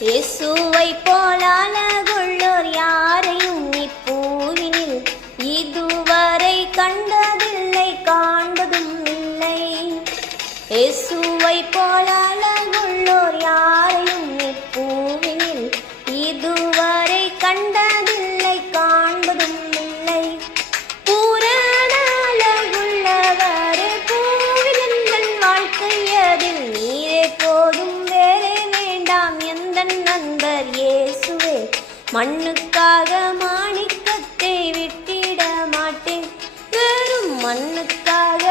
இயேசுவை போல அழகுள்ளோர் யாரையும் இப்பூவினில் இதுவரை கண்டதில்லை காண்பதும் இல்லை இயேசு வேண்டாம் நண்பர் இயேசுவே மண்ணுக்காக மாணிக்கத்தை விட்டிட மாட்டேன். வெறும் மண்ணுக்காக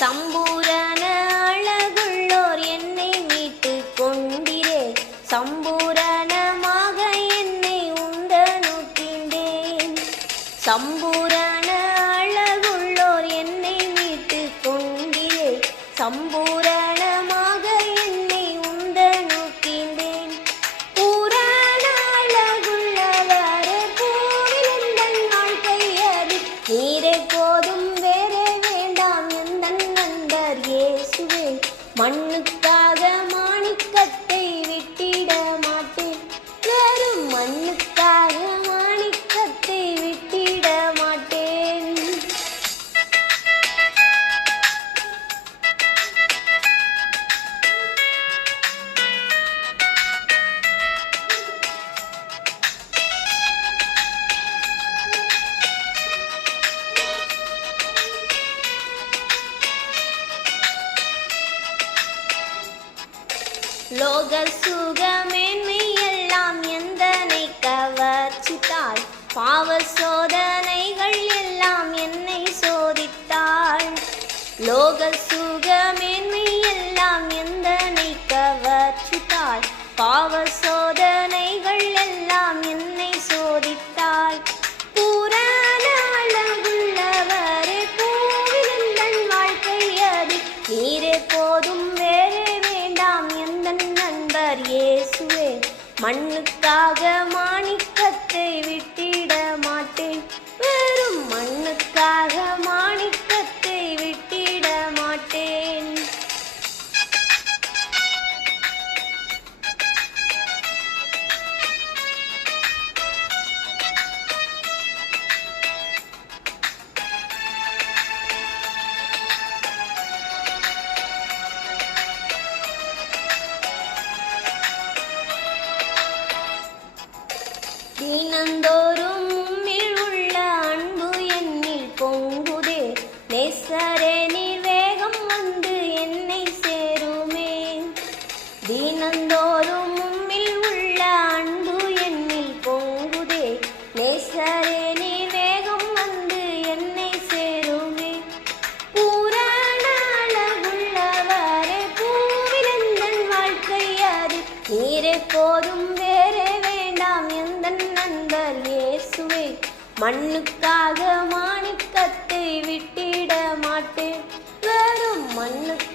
சம்பூரண அழகுள்ளோர் என்னை மீட்டு கொண்டிரே. சம்பூரணமாக என்னை உண்ட நோக்கின்றேன் சம்பூரண அழகுள்ளோர் என்னை மீட்டு கொண்டிரே. சம்பூரண லோக சுகமேன்மை எல்லாம் எந்தனை கவர்ச்சித்தாள்? பாவ சோதனைகள் எல்லாம் என்னை சோதித்தாள். லோக சுகமேன்மை எல்லாம் எந்தனை கவர்ச்சித்தாள்? பாவ சோத மண்ணுக்காக மா தினந்தோறும் உம்மில் உள்ள அன்பு என்னில் பொங்குதே. நேசரே இயேசுவே மண்ணுக்காக மாணிக்கத்தை விட்டிட மாட்டேன். வெறும் மண்ணுக்கு